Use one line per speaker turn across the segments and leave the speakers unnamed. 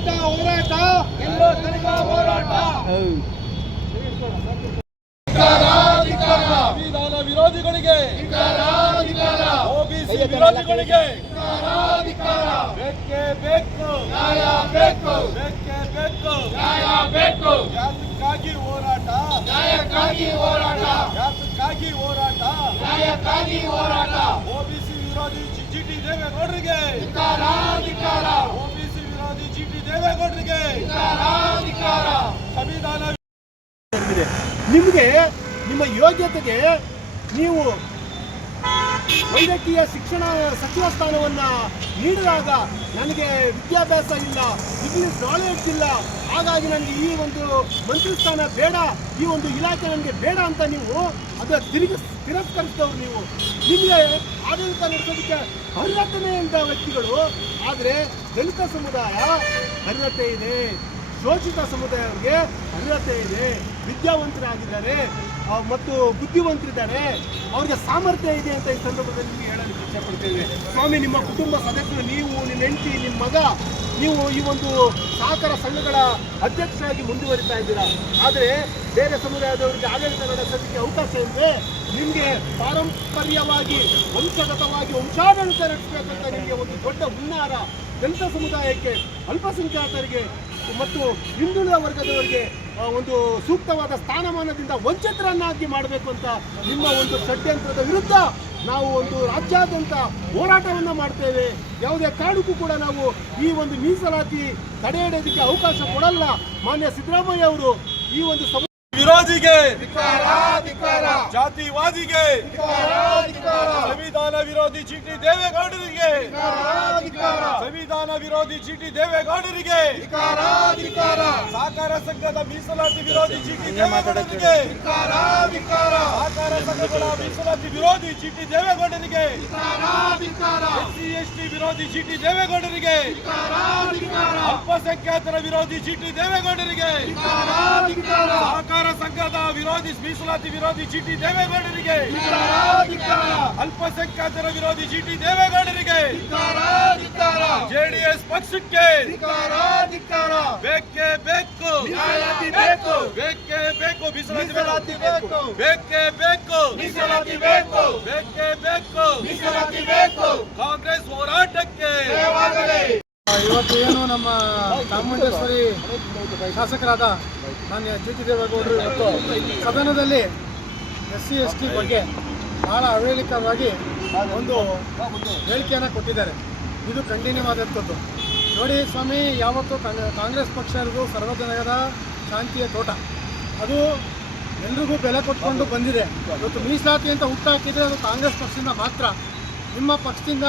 ತನಕ ಹೋರಾಟ
ಎಲ್ಲೋ ತನಕ ಹೋರಾಟ. ಸಂವಿಧಾನ ವಿರೋಧಿಗಳಿಗೆ ಓಬಿಸಿ ವಿರೋಧಿಗಳಿಗೆ. ಬೇಕೇ ಬೇಕು.
ನ್ಯಾಯ ಬೇಕು.
ಬೇಕೇ ಬೇಕು.
ನ್ಯಾಯ ಬೇಕು.
ಯಾತಕ್ಕಾಗಿ ಹೋರಾಟ?
ನ್ಯಾಯಕ್ಕಾಗಿ ಹೋರಾಟ.
ಯಾತಕ್ಕಾಗಿ ಹೋರಾಟ?
ನ್ಯಾಯಕ್ಕಾಗಿ ಹೋರಾಟ.
ಓಬಿಸಿ ವಿರೋಧಿ ಜಿ ಟಿ ದೇವೇಗೌಡರಿಗೆ
ಧಿಕ್ಕಾರ ಧಿಕ್ಕಾರ
ಓಬಿಸಿ ಜಿ ದೇವೇಗೌಡರಿಗೆ.
ನಿಮಗೆ ನಿಮ್ಮ ಯೋಗ್ಯತೆಗೆ ನೀವು ವೈದ್ಯಕೀಯ ಶಿಕ್ಷಣ ಸಚಿವ ಸ್ಥಾನವನ್ನು ನೀಡಿದಾಗ ನನಗೆ ವಿದ್ಯಾಭ್ಯಾಸ ಇಲ್ಲ ಬಿಸ್ನೆಸ್ ನಾಲೆಡ್ಜ್ ಇಲ್ಲ. ಹಾಗಾಗಿ ನನಗೆ ಈ ಒಂದು ಮಂತ್ರಿ ಸ್ಥಾನ ಬೇಡ, ಈ ಒಂದು ಇಲಾಖೆ ನನಗೆ ಬೇಡ ಅಂತ ನೀವು ಅದರ ತಿರುಗಿ ತಿರಸ್ಕರಿಸಿದವರು ನೀವು. ನಿಮಗೆ ಆಡಳಿತ ನಡೆಸೋದಕ್ಕೆ ಅರ್ಹತನೆ ಇದ್ದ ವ್ಯಕ್ತಿಗಳು, ಆದರೆ ದಲಿತ ಸಮುದಾಯ ಅರ್ಹತೆ ಇದೆ. ಶೋಷಿತ ಸಮುದಾಯಕ್ಕೆ ಅರ್ಹತೆ ಇದೆ. ವಿದ್ಯಾವಂತರಾಗಿದ್ದಾರೆ. ಮತ್ತು ಬುದ್ಧಿವಂತರಿದ್ದಾರೆ ಅವ್ರಿಗೆ ಸಾಮರ್ಥ್ಯ ಇದೆ ಅಂತ ಈ ಸಂದರ್ಭದಲ್ಲಿ ನಿಮಗೆ ಹೇಳಲಿಕ್ಕೆ ಇಷ್ಟಪಡ್ತೇವೆ ಸ್ವಾಮಿ, ನಿಮ್ಮ ಕುಟುಂಬ ಸದಸ್ಯರು, ನೀವು, ನಿಮ್ಮ ಹೆಂಡತಿ, ನಿಮ್ಮ ಮಗ, ನೀವು ಈ ಒಂದು ಸಹಕಾರ ಸಂಘಗಳ ಅಧ್ಯಕ್ಷರಾಗಿ ಮುಂದುವರಿತಾ ಇದ್ದೀರಾ? ಆದರೆ ಬೇರೆ ಸಮುದಾಯದವರಿಗೆ ಆಡಳಿತ ನಡೆಸೋದಕ್ಕೆ ಅವಕಾಶ ಇದೆ ನಿಮಗೆ ಪಾರಂಪರ್ಯವಾಗಿ, ವಂಶಗತವಾಗಿ ವಂಶಾಡಳಿತ ನಡೆಸಬೇಕಂತ ನಿಮಗೆ ಒಂದು ದೊಡ್ಡ ಹುನ್ನಾರ ದಲಿತ ಸಮುದಾಯಕ್ಕೆ, ಅಲ್ಪಸಂಖ್ಯಾತರಿಗೆ ಮತ್ತು ಹಿಂದುಳಿದ ವರ್ಗದವರಿಗೆ ಒಂದು ಸೂಕ್ತವಾದ ಸ್ಥಾನಮಾನದಿಂದ ವಂಚಿತರನ್ನಾಗಿ ಮಾಡಬೇಕು ಅಂತ ನಿಮ್ಮ ಒಂದು ಷಡ್ಯಂತ್ರದ ವಿರುದ್ಧ ನಾವು ಒಂದು ರಾಜ್ಯಾದ್ಯಂತ ಹೋರಾಟವನ್ನು ಮಾಡ್ತೇವೆ. ಯಾವುದೇ ಕಾರಣಕ್ಕೂ ಕೂಡ ನಾವು ಈ ಒಂದು ಮೀಸಲಾತಿ ತಡೆ ಹಿಡಿಯೋದಕ್ಕೆ ಅವಕಾಶ ಕೊಡಲ್ಲ. ಮಾನ್ಯ ಸಿದ್ದರಾಮಯ್ಯ ಅವರು ಈ ಒಂದು
ವಿರೋಧಿಗೆ ಜಾತಿವಾದಿಗೆ ಸಂವಿಧಾನ ವಿರೋಧಿ ಚೀಟಿ ದೇವೇಗೌಡರಿಗೆ ಸಂವಿಧಾನ ವಿರೋಧಿ ಚೀಟಿ ದೇವೇಗೌಡರಿಗೆ ಸಹಕಾರ ಸಂಘದ ಮೀಸಲಾತಿ ವಿರೋಧಿ ಚೀಟಿ ದೇವೇಗೌಡರಿಗೆ ಸಹಕಾರ ಸಂಘಗಳ ಮೀಸಲಾತಿ ವಿರೋಧಿ ಚೀಟಿ ದೇವೇಗೌಡರಿಗೆ ಎಸ್ಸಿ ಎಸ್ಟಿ ವಿರೋಧಿ ಚೀಟಿ ದೇವೇಗೌಡರಿಗೆ ಅಲ್ಪಸಂಖ್ಯಾತರ ವಿರೋಧಿ ಚೀಟಿ ದೇವೇಗೌಡರಿಗೆ ಸಹಕಾರ ಸಂಘದ ವಿರೋಧಿ ಮೀಸಲಾತಿ ವಿರೋಧಿ ಜಿಟಿ ದೇವೇಗೌಡರಿಗೆ ಅಲ್ಪಸಂಖ್ಯಾತರ ವಿರೋಧಿ ಜಿಟಿ ದೇವೇಗೌಡರಿಗೆ ಜೆಡಿಎಸ್ ಪಕ್ಷಕ್ಕೆ ಬೇಕೇ ಬೇಕು.
ನ್ಯಾಯತಿ ಬೇಕು.
ಬೇಕೇ ಬೇಕು. ಮೀಸಲಾತಿ ಬೇಕು.
ಬೇಕು.
ಬೇಕೇ ಬೇಕು.
ಮೀಸಲಾತಿ ಬೇಕು.
ಬೇಕೇ ಬೇಕು.
ಮೀಸಲಾತಿ ಬೇಕು.
ಕಾಂಗ್ರೆಸ್ ಹೋರಾಟಕ್ಕೆ.
ಇವತ್ತು ಏನು ನಮ್ಮ ಚಾಮುಂಡೇಶ್ವರಿ ಶಾಸಕರಾದ ಮಾನ್ಯ ಜಿ ಟಿ ದೇವೇಗೌಡರು ಇವತ್ತು ಸದನದಲ್ಲಿ ಎಸ್ ಸಿ ಎಸ್ ಟಿ ಬಗ್ಗೆ ಬಹಳ ಅವೇಳಿಕವಾಗಿ ಒಂದು ಹೇಳಿಕೆಯನ್ನು ಕೊಟ್ಟಿದ್ದಾರೆ. ಇದು ಖಂಡನೀಯವಾದಂಥದ್ದು. ನೋಡಿ ಸ್ವಾಮಿ, ಯಾವತ್ತು ಕಾಂಗ್- ಕಾಂಗ್ರೆಸ್ ಪಕ್ಷ ಇರೋದು ಸರ್ವಜನಗರ ಶಾಂತಿಯ ತೋಟ. ಅದು ಎಲ್ರಿಗೂ ಬೆಲೆ ಕೊಟ್ಕೊಂಡು ಬಂದಿದೆ. ಇವತ್ತು ಮೀಸಲಾತಿ ಅಂತ ಹುಟ್ಟಾಕಿದ್ರೆ ಅದು ಕಾಂಗ್ರೆಸ್ ಪಕ್ಷದಿಂದ ಮಾತ್ರ. ನಿಮ್ಮ ಪಕ್ಷದಿಂದ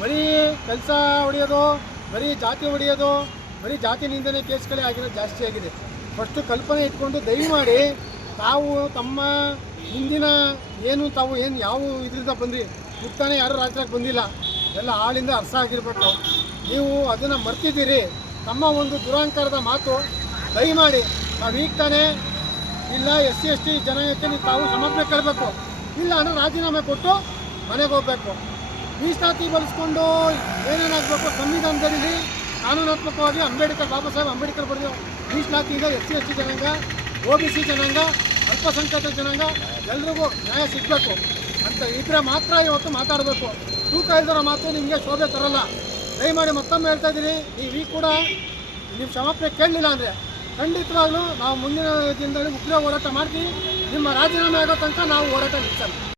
ಬರೀ ಕೆಲಸ ಹೊಡೆಯೋದು, ಬರೀ ಜಾತಿ ಹೊಡೆಯೋದು, ಬರೀ ಜಾತಿ ನಿಂದನೆ ಕೇಸ್ಗಳೇ ಆಗಿರೋದು ಜಾಸ್ತಿ ಆಗಿದೆ. ಫಸ್ಟು ಕಲ್ಪನೆ ಇಟ್ಕೊಂಡು ದಯಮಾಡಿ ತಾವು ತಮ್ಮ ಹಿಂದಿನ ಏನು ತಾವು ಏನು ಯಾವ ಇದರಿಂದ ಬಂದ್ರಿ ಹುಟ್ಟಾನೆ ಯಾರು ರಾಜ್ಯಕ್ಕೆ ಬಂದಿಲ್ಲ. ಎಲ್ಲ ಆಳಿಂದ ಅರ್ಥ ಆಗಿರ್ಬೇಕು. ನೀವು ಅದನ್ನು ಮರ್ತಿದ್ದೀರಿ. ತಮ್ಮ ಒಂದು ದುರಹಂಕಾರದ ಮಾತು ದಯಮಾಡಿ ನಾವು ಈಗ ತಾನೇ ಇಲ್ಲ, ಎಸ್ ಸಿ, ಎಸ್ ಟಿ ಜನಾಂಗಕ್ಕೆ ನೀವು ತಾವು ಸಮರ್ಪಣೆ ಕೇಳಬೇಕು. ಇಲ್ಲ ಅಂದರೆ ರಾಜೀನಾಮೆ ಕೊಟ್ಟು ಮನೆಗೆ ಹೋಗಬೇಕು. ಮೀಸಲಾತಿ ಬಳಸ್ಕೊಂಡು ಏನೇನಾಗಬೇಕು ಸಂವಿಧಾನದಲ್ಲಿ? ಕಾನೂನಾತ್ಮಕವಾಗಿ ಅಂಬೇಡ್ಕರ್, ಬಾಬಾ ಸಾಹೇಬ್ ಅಂಬೇಡ್ಕರ್ ಬರೆದ ಮೀಸಲಾತಿಯಿಂದ ಎಸ್ ಸಿ, ಎಸ್ ಟಿ ಜನಾಂಗ ಒ ಬಿ ಸಿ ಜನಾಂಗ, ಅಲ್ಪಸಂಖ್ಯಾತ ಜನಾಂಗ, ಎಲ್ರಿಗೂ ನ್ಯಾಯ ಸಿಗಬೇಕು ಅಂತ ಇದ್ರೆ ಮಾತ್ರ ಇವತ್ತು ಮಾತಾಡಬೇಕು. ತೂಕ ಇಲ್ದಿರೋ ಮಾತು ನಿಮಗೆ ಶೋಭೆ ತರಲ್ಲ. ದಯಮಾಡಿ ಮತ್ತೊಮ್ಮೆ ಹೇಳ್ತಾ ಇದ್ದೀನಿ, ನೀವು ಕೂಡ ನೀವು ಕ್ಷಮಾಪಣೆ ಕೇಳಲಿಲ್ಲ ಅಂದರೆ ಖಂಡಿತವಾಗ್ಲೂ ನಾವು ಮುಂದಿನ ದಿನದಲ್ಲಿ ಉಗ್ರ ಹೋರಾಟ ಮಾಡ್ತೀವಿ. ನಿಮ್ಮ ರಾಜೀನಾಮೆ ಆಗೋ ತನಕ ನಾವು ಹೋರಾಟ ನಿಲ್ಲಿಸಲ್ಲ